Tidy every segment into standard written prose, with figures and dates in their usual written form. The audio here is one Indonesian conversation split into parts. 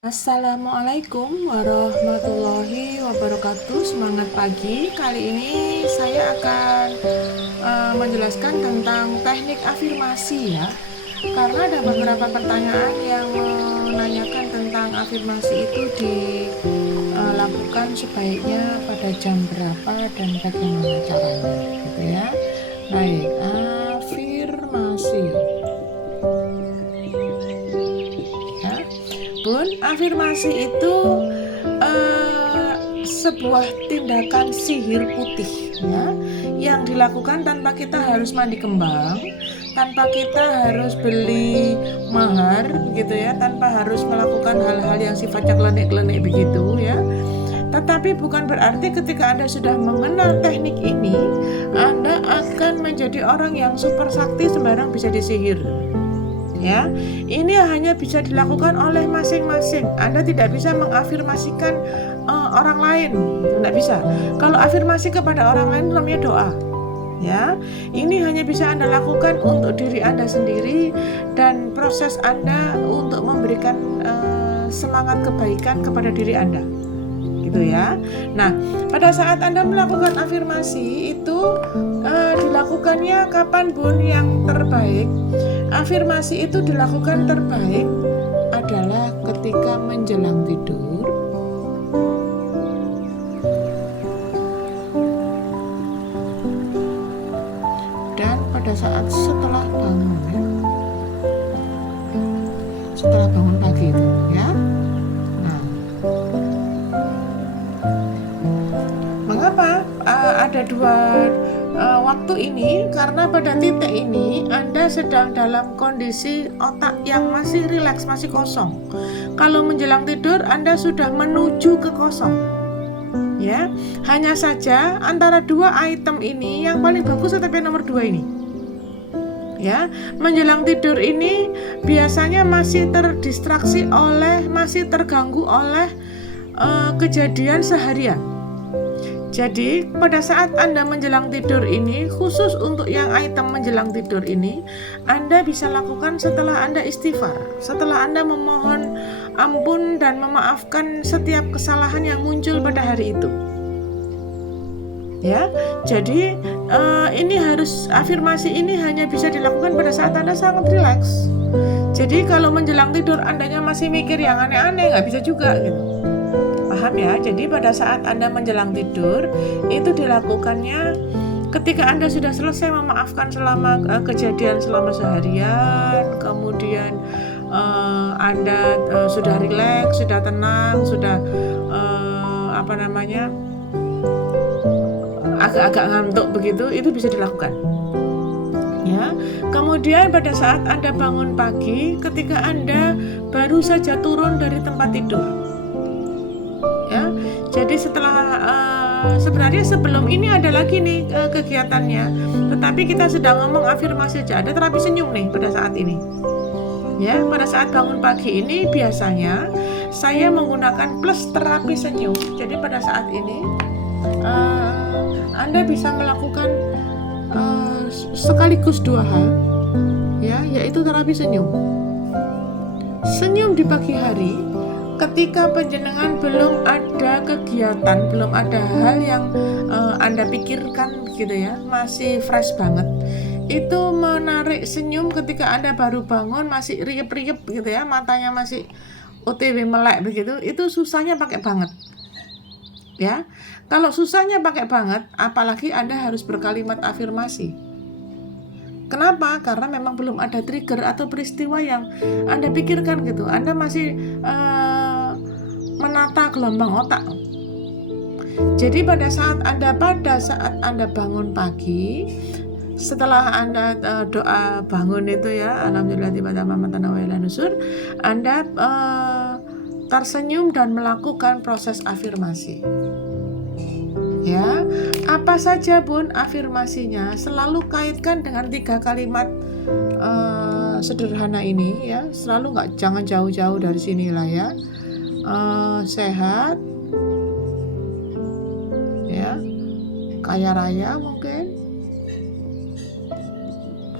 Assalamualaikum warahmatullahi wabarakatuh. Semangat pagi. Kali ini saya akan menjelaskan tentang teknik afirmasi ya. Karena ada beberapa pertanyaan yang menanyakan tentang afirmasi itu dilakukan sebaiknya pada jam berapa dan bagaimana caranya, gitu ya. Baik, afirmasi. Afirmasi itu sebuah tindakan sihir putih ya, yang dilakukan tanpa kita harus mandi kembang, tanpa kita harus beli mahar gitu ya, tanpa harus melakukan hal-hal yang sifatnya klenik-klenik begitu ya. Tetapi bukan berarti ketika Anda sudah mengenal teknik ini, Anda akan menjadi orang yang super sakti sembarang bisa disihir. Ya, ini hanya bisa dilakukan oleh masing-masing. Anda tidak bisa mengafirmasikan orang lain, tidak bisa. Kalau afirmasi kepada orang lain namanya doa. Ya, ini hanya bisa Anda lakukan untuk diri Anda sendiri dan proses Anda untuk memberikan semangat kebaikan kepada diri Anda. Gitu ya. Nah, pada saat Anda melakukan afirmasi itu dilakukannya kapan pun yang terbaik. Afirmasi itu dilakukan terbaik adalah ketika menjelang tidur, dan pada saat setelah bangun ya. Setelah bangun pagi itu ya. Nah, mengapa ada dua waktu ini? Karena pada titik ini Anda sedang dalam kondisi otak yang masih rileks, masih kosong. Kalau menjelang tidur Anda sudah menuju ke kosong. Ya, hanya saja antara dua item ini yang paling bagus tetapi nomor 2 ini. Ya, menjelang tidur ini biasanya masih terdistraksi masih terganggu oleh kejadian seharian. Jadi pada saat Anda menjelang tidur ini, khusus untuk yang item menjelang tidur ini, Anda bisa lakukan setelah Anda istighfar, setelah Anda memohon ampun dan memaafkan setiap kesalahan yang muncul pada hari itu. Ya, jadi afirmasi ini hanya bisa dilakukan pada saat Anda sangat rileks. Jadi kalau menjelang tidur Andanya masih mikir yang aneh-aneh, nggak bisa juga gitu. Paham ya? Jadi pada saat Anda menjelang tidur itu dilakukannya ketika Anda sudah selesai memaafkan selama kejadian selama seharian, kemudian Anda sudah rileks, sudah tenang, sudah agak-agak ngantuk begitu, itu bisa dilakukan. Ya, kemudian pada saat Anda bangun pagi, ketika Anda baru saja turun dari tempat tidur. Ya, jadi sebenarnya sebelum ini ada lagi nih kegiatannya, tetapi kita sedang ngomong afirmasi saja. Ada terapi senyum nih pada saat ini. Ya, pada saat bangun pagi ini biasanya saya menggunakan plus terapi senyum. Jadi pada saat ini Anda bisa melakukan sekaligus 2 hal, ya, yaitu terapi senyum. Senyum di pagi hari. Ketika penjenengan belum ada kegiatan, belum ada hal yang Anda pikirkan gitu ya, masih fresh banget, itu menarik senyum ketika Anda baru bangun, masih riep-riep gitu ya, matanya masih OTW melek begitu, itu susahnya pakai banget. Ya, kalau susahnya pakai banget, apalagi Anda harus berkalimat afirmasi. Kenapa? Karena memang belum ada trigger atau peristiwa yang Anda pikirkan gitu. Anda masih menata gelombang otak. Jadi pada saat Anda bangun pagi, setelah Anda doa bangun itu ya, alhamdulillah nusur, Anda tersenyum dan melakukan proses afirmasi. Ya, apa saja pun afirmasinya selalu kaitkan dengan 3 kalimat sederhana ini ya, jangan jauh-jauh dari sinilah ya. Sehat ya, kaya raya mungkin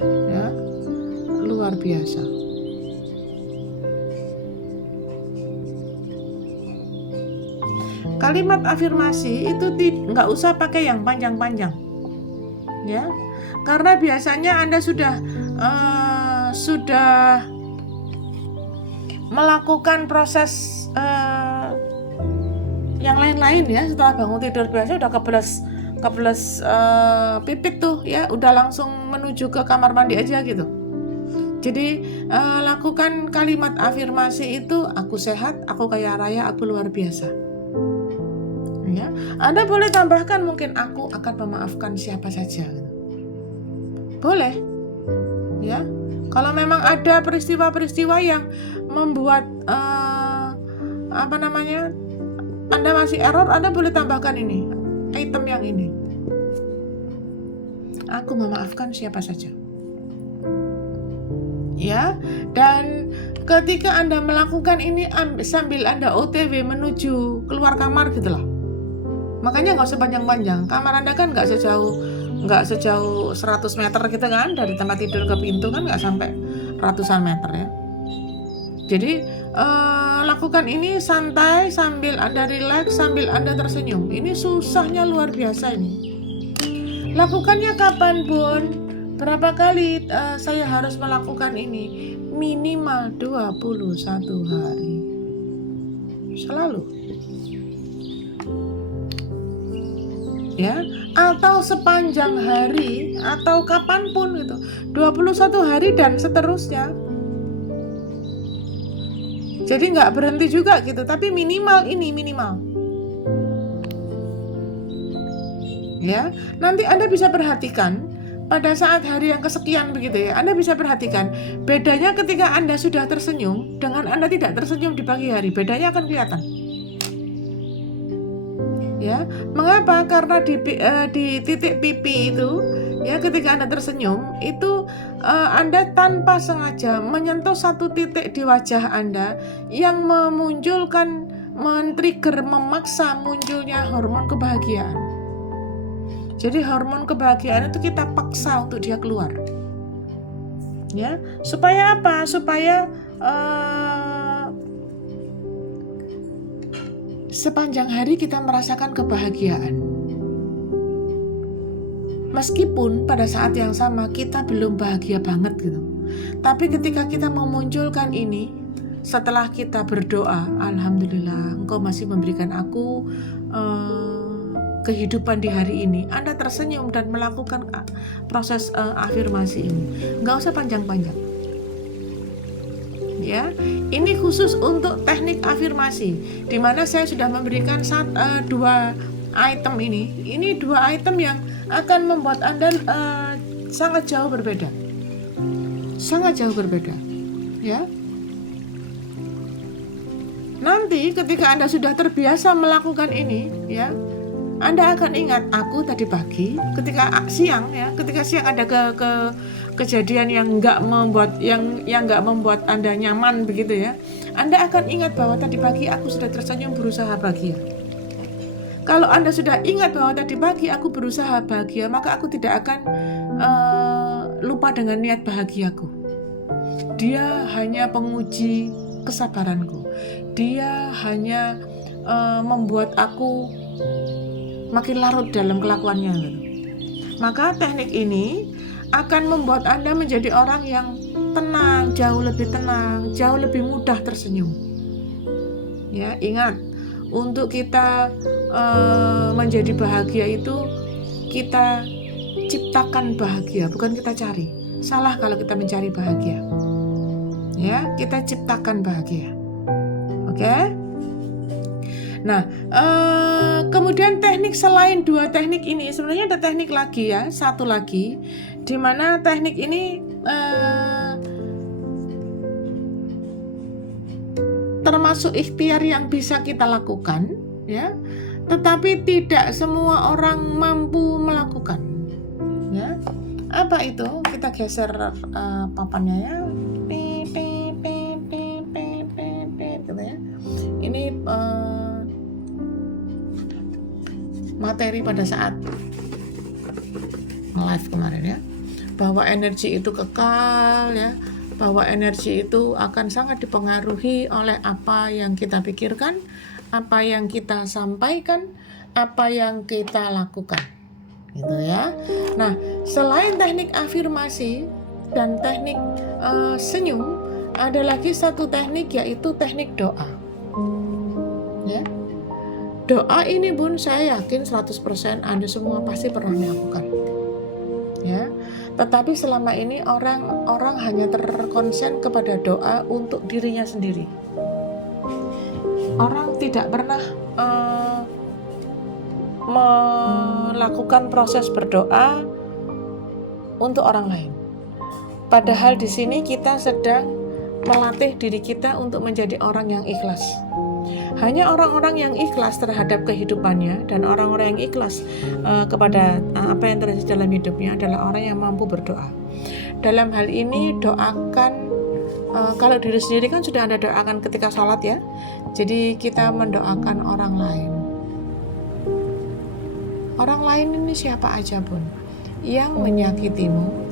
ya, luar biasa. kalimat afirmasi itu nggak usah pakai yang panjang-panjang, ya, karena biasanya Anda sudah melakukan proses yang lain-lain ya. Setelah bangun tidur biasa udah kebeles pipit tuh ya, udah langsung menuju ke kamar mandi aja gitu. Jadi lakukan kalimat afirmasi itu, aku sehat, aku kaya raya, aku luar biasa. Ya, Anda boleh tambahkan mungkin aku akan memaafkan siapa saja. Boleh. Ya. Kalau memang ada peristiwa-peristiwa yang membuat Anda masih error, Anda boleh tambahkan ini, item yang ini. Aku memaafkan siapa saja. Ya, dan ketika Anda melakukan ini sambil Anda OTW menuju keluar kamar gitu lah. Makanya nggak usah panjang-panjang. Kamar Anda kan nggak sejauh 100 meter gitu kan, dari tempat tidur ke pintu kan nggak sampai ratusan meter ya. Jadi lakukan ini santai sambil Anda rileks, sambil Anda tersenyum. Ini susahnya luar biasa ini. Lakukannya kapan pun. Berapa kali saya harus melakukan ini? Minimal 21 hari. Selalu. Ya, atau sepanjang hari atau kapanpun gitu. 21 hari dan seterusnya. Jadi nggak berhenti juga gitu, tapi minimal. Ya, nanti Anda bisa perhatikan pada saat hari yang kesekian begitu ya, Anda bisa perhatikan bedanya ketika Anda sudah tersenyum dengan Anda tidak tersenyum di pagi hari, bedanya akan kelihatan. Ya, mengapa? Karena di titik pipi itu, ya, ketika Anda tersenyum itu Anda tanpa sengaja menyentuh satu titik di wajah Anda yang memunculkan, men-trigger, memaksa munculnya hormon kebahagiaan. Jadi hormon kebahagiaan itu kita paksa untuk dia keluar. Ya, supaya apa? Supaya sepanjang hari kita merasakan kebahagiaan. Meskipun pada saat yang sama kita belum bahagia banget gitu. Tapi ketika kita memunculkan ini, setelah kita berdoa, alhamdulillah Engkau masih memberikan aku kehidupan di hari ini, Anda tersenyum dan melakukan proses afirmasi ini. Nggak usah panjang-panjang. Ya, ini khusus untuk teknik afirmasi, di mana saya sudah memberikan 2 item ini. Ini 2 item yang akan membuat Anda sangat jauh berbeda. Sangat jauh berbeda. Ya. Nanti ketika Anda sudah terbiasa melakukan ini, ya, Anda akan ingat, aku tadi pagi ketika siang ada kejadian yang nggak membuat Anda nyaman begitu ya. Anda akan ingat bahwa tadi pagi aku sudah tersenyum berusaha bahagia. Kalau Anda sudah ingat bahwa tadi pagi aku berusaha bahagia, maka aku tidak akan lupa dengan niat bahagiaku. Dia hanya penguji kesabaranku. Dia hanya membuat aku makin larut dalam kelakuannya. Maka teknik ini akan membuat Anda menjadi orang yang tenang, jauh lebih mudah tersenyum. Ya, ingat, untuk kita menjadi bahagia itu kita ciptakan bahagia, bukan kita cari. Salah kalau kita mencari bahagia. Ya, kita ciptakan bahagia. Oke? Nah, kemudian teknik selain 2 teknik ini, sebenarnya ada teknik lagi ya, satu lagi, di mana teknik ini termasuk ikhtiar yang bisa kita lakukan, ya, tetapi tidak semua orang mampu melakukan. Ya, apa itu? Kita geser papannya ya, gitu ya. Ini materi pada saat live kemarin ya, bahwa energi itu kekal ya, bahwa energi itu akan sangat dipengaruhi oleh apa yang kita pikirkan, apa yang kita sampaikan, apa yang kita lakukan, gitu ya. Nah, selain teknik afirmasi dan teknik senyum, ada lagi satu teknik, yaitu teknik doa. Ya. Doa ini Bun, saya yakin 100% Anda semua pasti pernah melakukan. Ya. Tetapi selama ini orang hanya terkonsen kepada doa untuk dirinya sendiri. Orang tidak pernah melakukan proses berdoa untuk orang lain. Padahal di sini kita sedang melatih diri kita untuk menjadi orang yang ikhlas. Hanya orang-orang yang ikhlas terhadap kehidupannya dan orang-orang yang ikhlas kepada apa yang terjadi dalam hidupnya adalah orang yang mampu berdoa. Dalam hal ini doakan, kalau diri sendiri kan sudah Anda doakan ketika sholat ya. Jadi kita mendoakan orang lain. Orang lain ini siapa aja Bun, yang menyakitimu,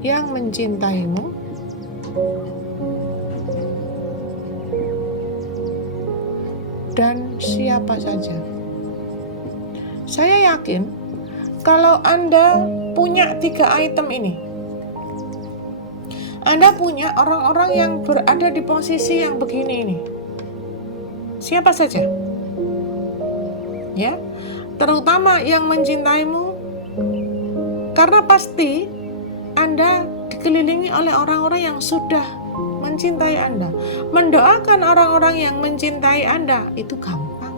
yang mencintaimu, dan siapa saja. Saya yakin kalau Anda punya 3 item ini, Anda punya orang-orang yang berada di posisi yang begini ini, siapa saja, ya, terutama yang mencintaimu, karena pasti Anda dikelilingi oleh orang-orang yang sudah mencintai Anda. Mendoakan orang-orang yang mencintai Anda itu gampang,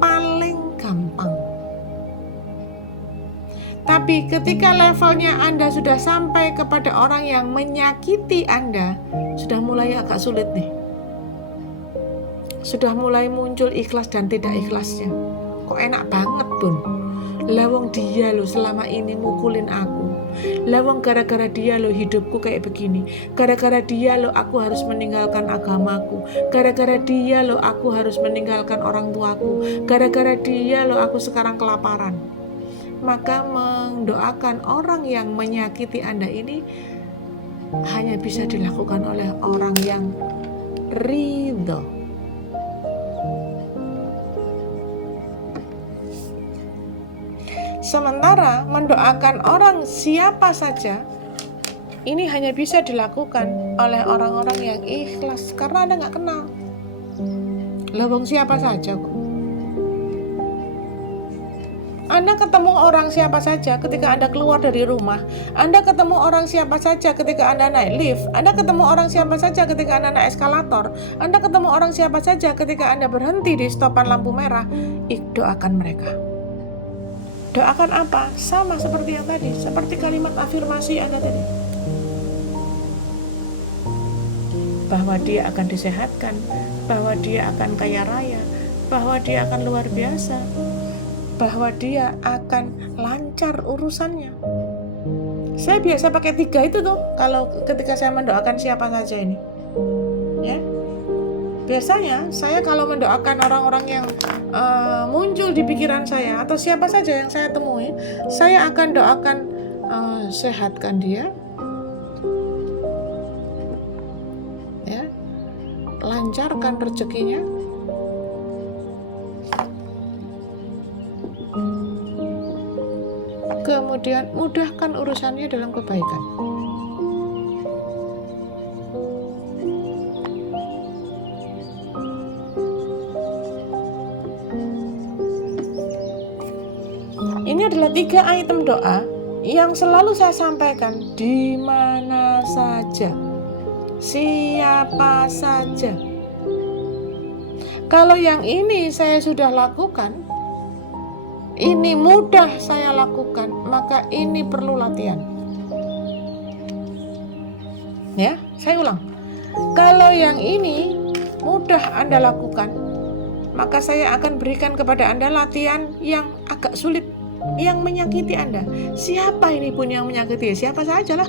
paling gampang. Tapi ketika levelnya Anda sudah sampai kepada orang yang menyakiti Anda, sudah mulai agak sulit nih. Sudah mulai muncul ikhlas dan tidak ikhlasnya. Kok enak banget Bun, lawang dia loh selama ini mukulin aku, lawang gara-gara dia loh hidupku kayak begini, gara-gara dia loh aku harus meninggalkan agamaku, gara-gara dia loh aku harus meninggalkan orang tuaku, gara-gara dia loh aku sekarang kelaparan. Maka mendoakan orang yang menyakiti Anda ini hanya bisa dilakukan oleh orang yang ridho. Sementara mendoakan orang siapa saja ini hanya bisa dilakukan oleh orang-orang yang ikhlas, karena Anda nggak kenal. Lawang siapa saja kok. Anda ketemu orang siapa saja ketika Anda keluar dari rumah. Anda ketemu orang siapa saja ketika Anda naik lift. Anda ketemu orang siapa saja ketika Anda naik eskalator. Anda ketemu orang siapa saja ketika Anda berhenti di stopan lampu merah. Doakan mereka. Doakan apa? Sama seperti yang tadi, seperti kalimat afirmasi Anda tadi. Bahwa dia akan disehatkan, bahwa dia akan kaya raya, bahwa dia akan luar biasa, bahwa dia akan lancar urusannya. Saya biasa pakai 3 itu tuh kalau ketika saya mendoakan siapa saja ini. Ya. Biasanya saya kalau mendoakan orang-orang yang muncul di pikiran saya atau siapa saja yang saya temui, saya akan doakan sehatkan dia, ya, lancarkan rezekinya, kemudian mudahkan urusannya dalam kebaikan. Ini adalah 3 item doa yang selalu saya sampaikan di mana saja, siapa saja. Kalau yang ini saya sudah lakukan, ini mudah saya lakukan, maka ini perlu latihan. Ya, saya ulang. Kalau yang ini mudah Anda lakukan, maka saya akan berikan kepada Anda latihan yang agak sulit, yang menyakiti Anda. Siapa ini pun yang menyakiti? Siapa saja lah.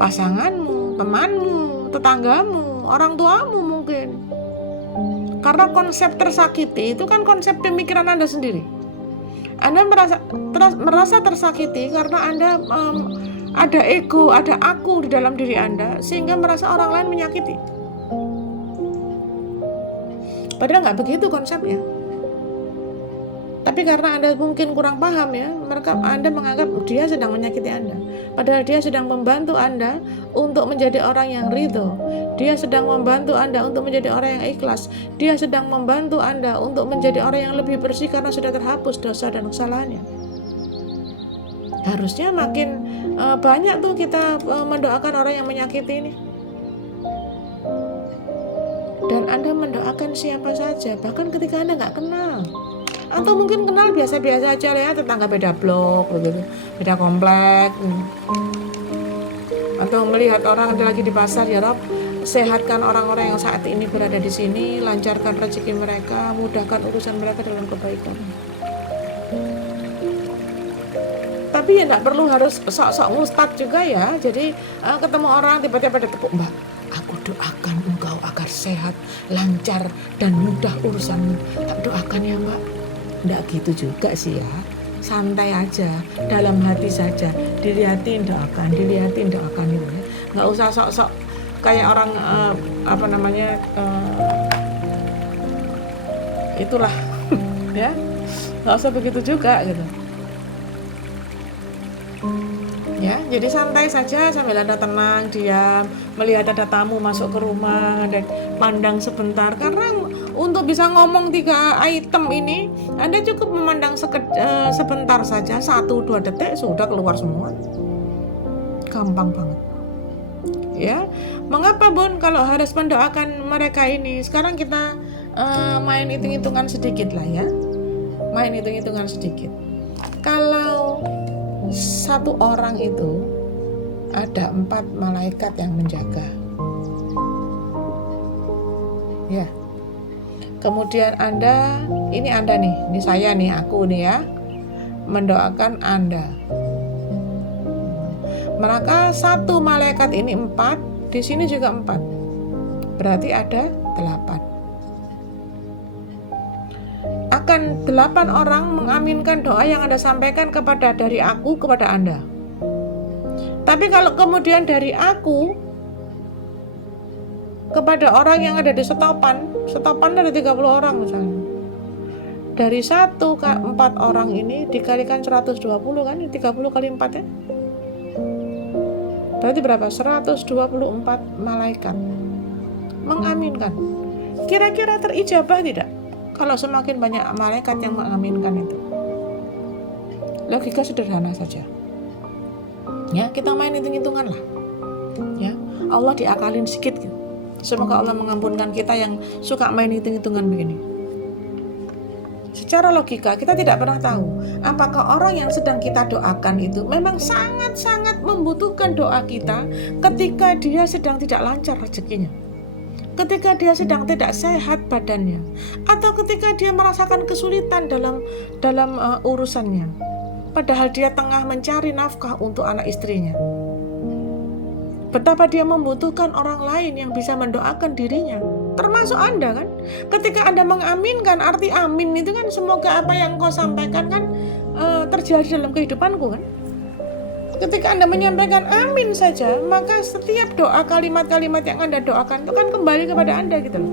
Pasanganmu, temanmu, tetanggamu, orang tuamu mungkin. Karena konsep tersakiti itu kan konsep pemikiran Anda sendiri. Anda merasa tersakiti karena Anda ada ego, ada aku di dalam diri Anda, sehingga merasa orang lain menyakiti. Padahal nggak begitu konsepnya. Tapi karena Anda mungkin kurang paham ya, Anda menganggap dia sedang menyakiti Anda. Padahal dia sedang membantu Anda untuk menjadi orang yang ridho. Dia sedang membantu Anda untuk menjadi orang yang ikhlas. Dia sedang membantu Anda untuk menjadi orang yang lebih bersih karena sudah terhapus dosa dan kesalahannya. Harusnya makin banyak tuh kita mendoakan orang yang menyakiti ini. Dan Anda mendoakan siapa saja, bahkan ketika Anda nggak kenal. Atau mungkin kenal biasa-biasa aja ya, tetangga beda blok begitu, beda komplek. Atau melihat orang lagi di pasar, ya Rob, sehatkan orang-orang yang saat ini berada di sini, lancarkan rezeki mereka, mudahkan urusan mereka dalam kebaikan. Tapi ya nggak perlu harus sok-sok ustad juga ya. Jadi ketemu orang tiba-tiba ada tepuk, Mbak, aku doakan engkau agar sehat, lancar, dan mudah urusanmu. Tak doakan ya Mbak. Nggak gitu juga sih ya. Santai aja, dalam hati saja. Dilihatin doakan gitu ya. Nggak usah sok-sok kayak orang itulah ya. Nggak usah begitu juga gitu. Ya, jadi santai saja sambil Anda tenang, diam, melihat ada tamu masuk ke rumah dan pandang sebentar. Karena untuk bisa ngomong 3 item ini, Anda cukup memandang sebentar saja, 1-2 detik sudah keluar semua. Gampang banget. Ya, mengapa Bun kalau harus mendoakan mereka ini? Sekarang kita main hitung-hitungan sedikit lah ya. Kalau satu orang itu ada 4 malaikat yang menjaga. Ya. Kemudian ini saya nih, aku nih ya, mendoakan Anda. Maka 1 malaikat ini 4, di sini juga 4. Berarti ada 8. Akan 8 orang mengaminkan doa yang Anda sampaikan dari aku kepada Anda. Tapi kalau kemudian dari aku kepada orang yang ada di setopan ada 30 orang misalnya. Dari 1 ke 4 orang ini dikalikan 120 kan, 30 kali 4 ya. Berarti berapa? 124 malaikat mengaminkan. Kira-kira terijabah tidak? Kalau semakin banyak malaikat yang mengaminkan itu. Logika sederhana saja. Ya, kita main hitung-hitungan lah. Ya, Allah diakalin sedikit gitu. Semoga Allah mengampunkan kita yang suka main hitung-hitungan begini. Secara logika kita tidak pernah tahu apakah orang yang sedang kita doakan itu memang sangat-sangat membutuhkan doa kita ketika dia sedang tidak lancar rezekinya, ketika dia sedang tidak sehat badannya, atau ketika dia merasakan kesulitan dalam urusannya, padahal dia tengah mencari nafkah untuk anak istrinya. Betapa dia membutuhkan orang lain yang bisa mendoakan dirinya, termasuk Anda kan. Ketika Anda mengaminkan, arti amin itu kan semoga apa yang kau sampaikan kan terjadi dalam kehidupanku kan. Ketika Anda menyampaikan amin saja, maka setiap doa, kalimat-kalimat yang Anda doakan itu kan kembali kepada Anda gitu loh.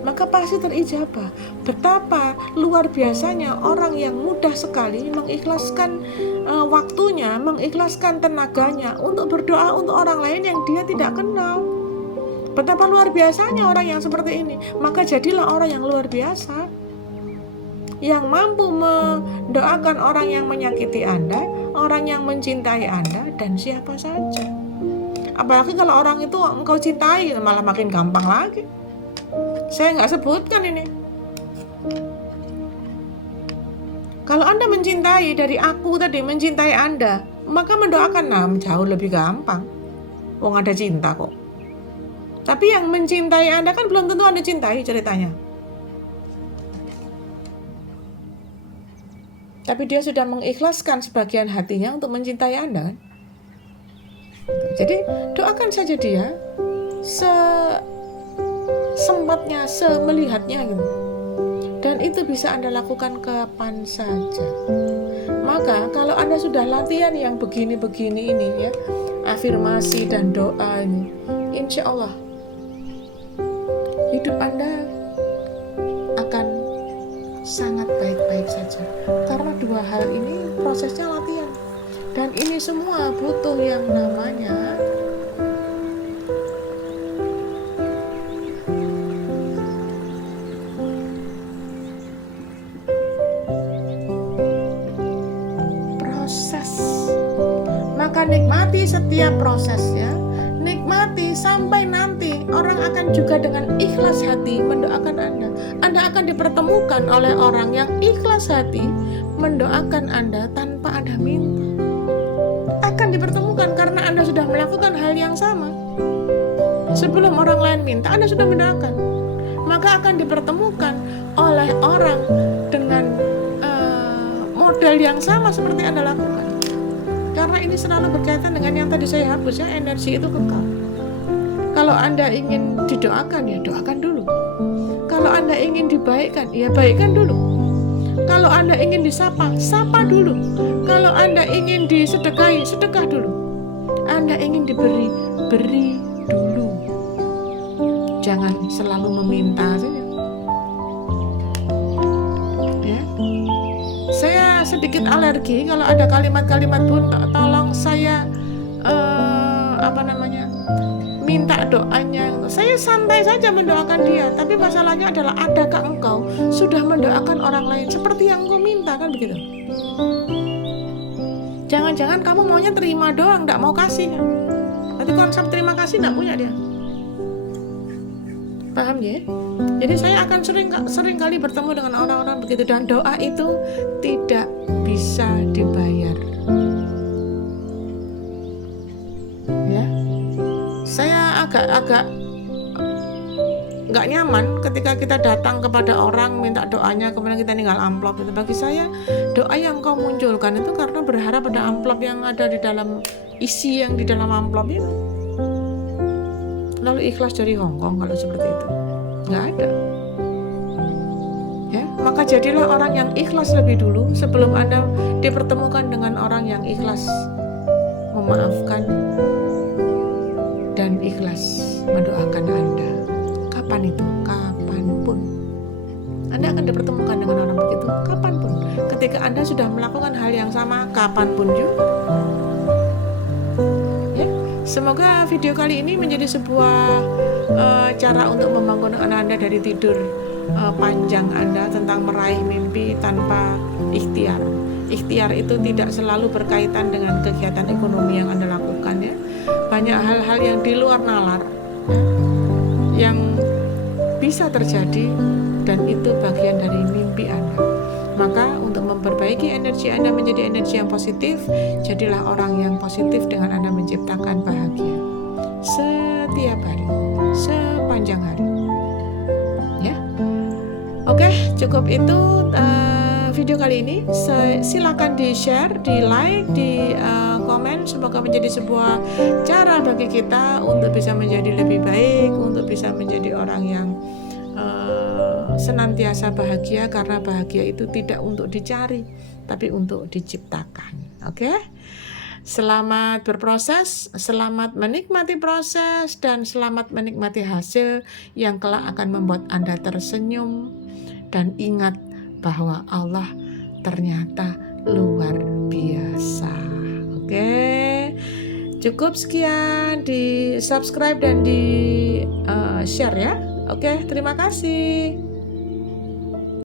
Maka pasti terijabah. Betapa luar biasanya orang yang mudah sekali mengikhlaskan waktunya, mengikhlaskan tenaganya untuk berdoa untuk orang lain yang dia tidak kenal. Betapa luar biasanya orang yang seperti ini. Maka jadilah orang yang luar biasa, yang mampu mendoakan orang yang menyakiti Anda, orang yang mencintai Anda, dan siapa saja. Apalagi kalau orang itu engkau cintai, malah makin gampang lagi. Saya nggak sebutkan ini. Kalau Anda mencintai dari aku tadi, mencintai Anda, maka mendoakan jauh lebih gampang. Wong ada cinta kok. Tapi yang mencintai Anda kan belum tentu Anda cintai ceritanya. Tapi dia sudah mengikhlaskan sebagian hatinya untuk mencintai Anda kan? Jadi doakan saja dia sempurna senikmatnya, semelihatnya gitu. Dan itu bisa Anda lakukan kapan saja. Maka kalau Anda sudah latihan yang begini-begini ini ya, afirmasi dan doa ini, insya Allah hidup Anda akan sangat baik-baik saja. Karena dua hal ini prosesnya latihan. Dan ini semua butuh yang namanya proses. Maka nikmati setiap prosesnya, nikmati sampai nanti orang akan juga dengan ikhlas hati mendoakan Anda. Anda akan dipertemukan oleh orang yang ikhlas hati mendoakan Anda tanpa Anda minta. Akan dipertemukan karena Anda sudah melakukan hal yang sama. Sebelum orang lain minta, Anda sudah mendoakan. Maka akan dipertemukan oleh orang dengan model yang sama seperti Anda lakukan. Karena ini selalu berkaitan dengan yang tadi saya hapus ya, energi itu kekal. Kalau Anda ingin didoakan ya doakan dulu. Kalau Anda ingin dibaikkan ya baikkan dulu. Kalau Anda ingin disapa, sapa dulu. Kalau Anda ingin disedekahi, sedekah dulu. Anda ingin diberi, beri dulu. Jangan selalu meminta saja. Ya. Saya sedikit alergi kalau ada kalimat-kalimat Bun, tolong saya minta doanya. Saya santai saja mendoakan dia, tapi masalahnya adalah adakah engkau sudah mendoakan orang lain seperti yang engkau minta, kan begitu? Jangan-jangan kamu maunya terima doang, tidak mau kasih. Nanti konsep terima kasih tidak punya dia. Paham ya? Jadi saya akan sering kali bertemu dengan orang-orang begitu, dan doa itu tidak bisa dibayar. Ya, saya agak nggak nyaman ketika kita datang kepada orang minta doanya kemudian kita tinggal amplop. Itu bagi saya doa yang kau munculkan itu karena berharap ada amplop yang ada di dalam isi yang di dalam amplop itu. Lalu ikhlas dari Hongkong kalau seperti itu nggak ada. Ya, maka jadilah orang yang ikhlas lebih dulu sebelum Anda dipertemukan dengan orang yang ikhlas memaafkan dan ikhlas mendoakan Anda. Kapan itu? Kapanpun. Anda akan dipertemukan dengan orang begitu kapanpun. Ketika Anda sudah melakukan hal yang sama, kapanpun juga. Ya, semoga video kali ini menjadi sebuah cara untuk membangunkan Anda dari tidur panjang Anda tentang meraih mimpi tanpa ikhtiar. Ikhtiar itu tidak selalu berkaitan dengan kegiatan ekonomi yang Anda lakukan ya. Banyak hal-hal yang di luar nalar ya, yang bisa terjadi dan itu bagian dari mimpi Anda. Maka untuk memperbaiki energi Anda menjadi energi yang positif, jadilah orang yang positif dengan Anda menciptakan bahagia setiap hari, sepanjang hari. Ya, oke, cukup itu video kali ini. Silakan di share, di like, di komen. Semoga menjadi sebuah cara bagi kita untuk bisa menjadi lebih baik, untuk bisa menjadi orang yang senantiasa bahagia, karena bahagia itu tidak untuk dicari tapi untuk diciptakan. Oke? Selamat berproses, selamat menikmati proses, dan selamat menikmati hasil yang kelak akan membuat Anda tersenyum. Dan ingat bahwa Allah ternyata luar biasa. Oke, cukup sekian, di subscribe dan di share ya. Oke, terima kasih.